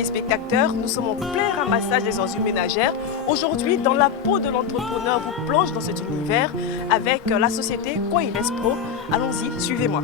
téléspectateurs, nous sommes en plein ramassage des ordures ménagères. Aujourd'hui, dans la peau de l'entrepreneur, vous plonge dans cet univers avec la société Coinvest Pro. Allons-y, suivez-moi.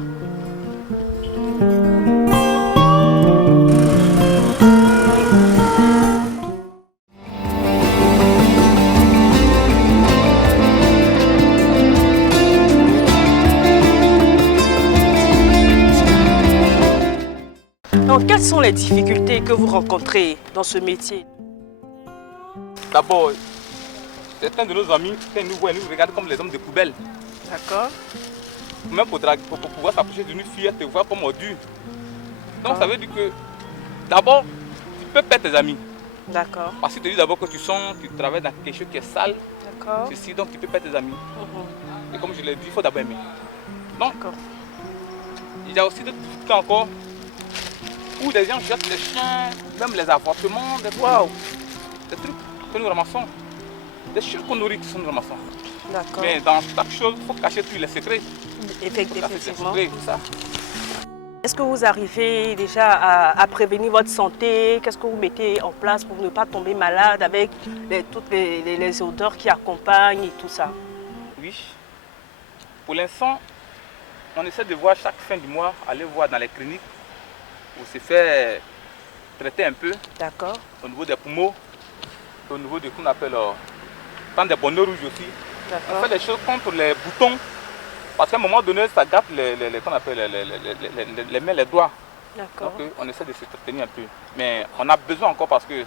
Donc, quelles sont les difficultés que vous rencontrez dans ce métier? D'abord, certains de nos amis, quand ils nous voient, ils nous regardent comme les hommes de poubelle. D'accord. Même pour pouvoir s'approcher d'une fille, elle te voit comme ordure. Donc ça veut dire que, d'abord, tu peux perdre tes amis. D'accord. Parce qu'ils te disent d'abord que tu travailles dans quelque chose qui est sale. D'accord. Ceci, donc tu peux perdre tes amis. Et comme je l'ai dit, il faut d'abord aimer. Donc, il y a aussi d'autres difficultés encore, où les gens jettent les chiens, même les avortements, des trucs que nous ramassons. Des choses qu'on nourrit que nous ramassons. D'accord. Mais dans chaque chose, il faut cacher tous les secrets. Effectivement. Tout ça. Est-ce que vous arrivez déjà à prévenir votre santé? Qu'est-ce que vous mettez en place pour ne pas tomber malade avec toutes les odeurs qui accompagnent et tout ça? Oui. Pour l'instant, on essaie de voir chaque fin du mois, aller voir dans les cliniques pour se faire traiter un peu. D'accord. Au niveau des poumons, au niveau de ce qu'on appelle prendre des bonnets rouges aussi. On fait des choses contre les boutons. Parce qu'à un moment donné, ça gâte les mains, les doigts. Donc on essaie de se tenir un peu. Mais on a besoin encore parce que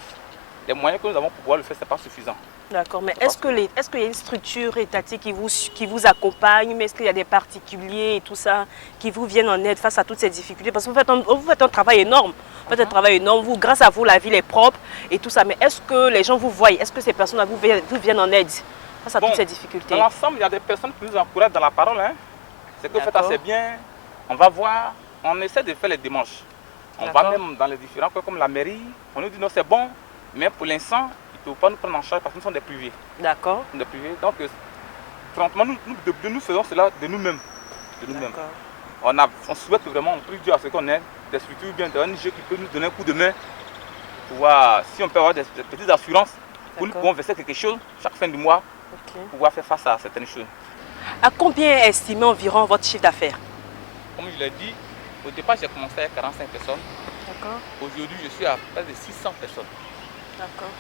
les moyens que nous avons pour pouvoir le faire, ce n'est pas suffisant. D'accord, mais est-ce qu'il y a une structure étatique qui vous accompagne? Mais est-ce qu'il y a des particuliers et tout ça qui vous viennent en aide face à toutes ces difficultés? Parce que vous faites un travail énorme. Vous faites un travail énorme. Grâce à vous, la ville est propre et tout ça. Mais est-ce que les gens vous voient? Est-ce que ces personnes vous viennent en aide face à toutes ces difficultés? Dans l'ensemble, il y a des personnes qui nous encouragent dans la parole. Hein. C'est que vous faites assez bien. On va voir. On essaie de faire les démarches. On va même dans les différents coins comme la mairie. On nous dit non, c'est bon. Mais pour l'instant, ils ne peuvent pas nous prendre en charge parce que nous sommes des privés. D'accord. Des privés. Donc, franchement, nous faisons cela de nous-mêmes. On souhaite vraiment, on prie Dieu à ce qu'on ait des structures bien, des ONG qui peuvent nous donner un coup de main. Pour voir si on peut avoir des petites assurances où nous pouvons verser quelque chose chaque fin du mois pour pouvoir faire face à certaines choses. À combien estimez environ votre chiffre d'affaires? Comme je l'ai dit, au départ j'ai commencé avec 45 personnes. Aujourd'hui je suis à près de 600 personnes.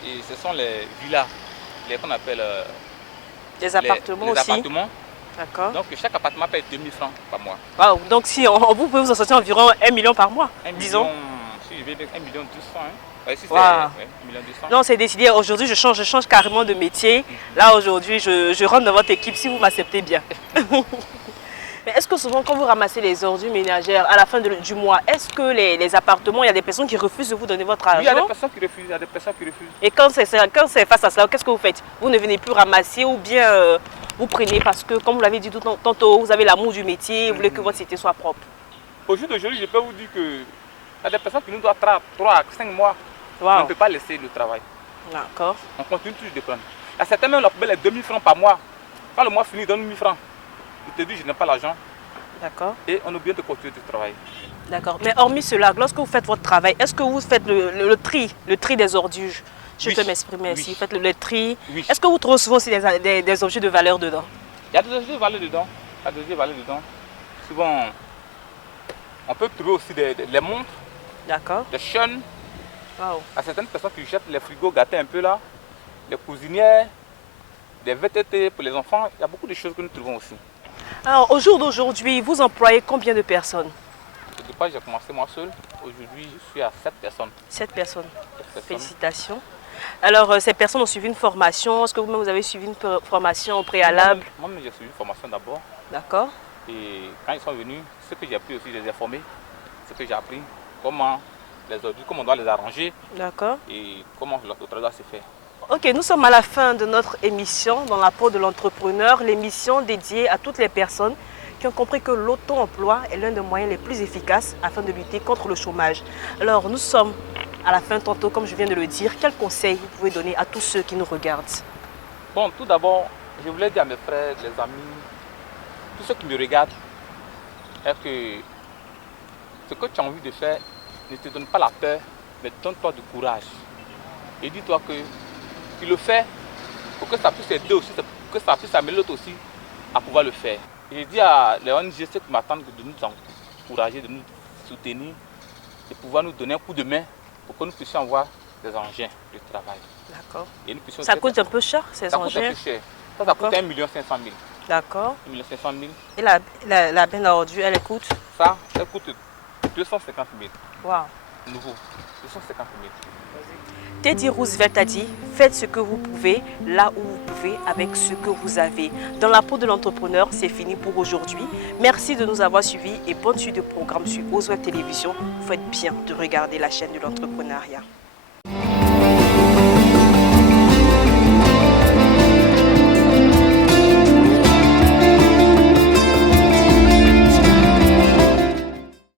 Et ce sont les villas, qu'on appelle les appartements les aussi. Appartements. Donc chaque appartement paye 2000 francs par mois. Wow. Donc si vous pouvez vous en sortir environ 1 million par mois, disons. Si je vais avec 1 million 200, hein. Si wow. 1 million 200. Non, c'est décidé. Aujourd'hui, je change carrément de métier. Là, aujourd'hui, je rentre dans votre équipe si vous m'acceptez bien. Mais est-ce que souvent, quand vous ramassez les ordures ménagères à la fin du mois, est-ce que les appartements, il y a des personnes qui refusent de vous donner votre argent? Oui, il y a des personnes qui refusent. Et quand c'est face à cela, qu'est-ce que vous faites? Vous ne venez plus ramasser ou bien vous prenez parce que, comme vous l'avez dit tantôt, vous avez l'amour du métier, vous voulez que votre cité soit propre? Au jour d'aujourd'hui, je peux vous dire qu'il y a des personnes qui nous doivent 3 à 5 mois. On ne peut pas laisser le travail. D'accord. On continue toujours de prendre. Il y a certains même la poubelle est 2000 francs par mois. Quand le mois finit, donne 1000 francs. Il te dit je n'ai pas l'argent. D'accord. Et on oublie de continuer de travailler. D'accord. Mais hormis cela, lorsque vous faites votre travail, est-ce que vous faites le tri des ordures? Je peux m'exprimer ici. Vous faites le tri. Oui. Est-ce que vous trouvez souvent aussi des objets de valeur dedans? Il y a des objets de valeur dedans. Souvent, on peut trouver aussi des montres. D'accord. Des chaînes. Wow. Il y a certaines personnes qui jettent les frigos gâtés un peu là, les cuisinières, des VTT pour les enfants. Il y a beaucoup de choses que nous trouvons aussi. Alors, au jour d'aujourd'hui, vous employez combien de personnes? Au départ, j'ai commencé moi seul. Aujourd'hui, je suis à 7 personnes. 7 personnes. Félicitations. Alors, ces personnes ont suivi une formation. Est-ce que vous-même, vous avez suivi une formation au préalable? Moi-même, j'ai suivi une formation d'abord. D'accord. Et quand ils sont venus, ce que j'ai appris aussi, je les ai formés. Ce que j'ai appris, comment les ordures, comment on doit les arranger. D'accord. Et comment le travail doit se faire. Ok, nous sommes à la fin de notre émission dans la peau de l'entrepreneur, l'émission dédiée à toutes les personnes qui ont compris que l'auto-emploi est l'un des moyens les plus efficaces afin de lutter contre le chômage. Alors nous sommes à la fin tantôt, comme je viens de le dire. Quels conseils vous pouvez donner à tous ceux qui nous regardent? Bon, tout d'abord, je voulais dire à mes frères, les amis, tous ceux qui me regardent, est que ce que tu as envie de faire ne te donne pas la peur mais donne-toi du courage. Et dis-toi que tu le fais pour que ça puisse aider aussi, pour que ça puisse amener l'autre aussi à pouvoir le faire. Et je dis à les ONG ceux qui m'attendent de nous encourager, de nous soutenir, de pouvoir nous donner un coup de main pour que nous puissions avoir des engins de travail. D'accord. Et nous puissions Ça coûte un peu cher, ces engins? Ça coûte un peu cher. Ça coûte 1 500 000. D'accord. 1 500 000. Et la benne à ordures, elle coûte? Ça, elle coûte 250 000. Waouh. Nouveau. 250 000. Teddy Roosevelt a dit, faites ce que vous pouvez, là où vous pouvez, avec ce que vous avez. Dans la peau de l'entrepreneur, c'est fini pour aujourd'hui. Merci de nous avoir suivis et bonne suite de programme sur Oswald Télévision. Vous faites bien de regarder la chaîne de l'entrepreneuriat.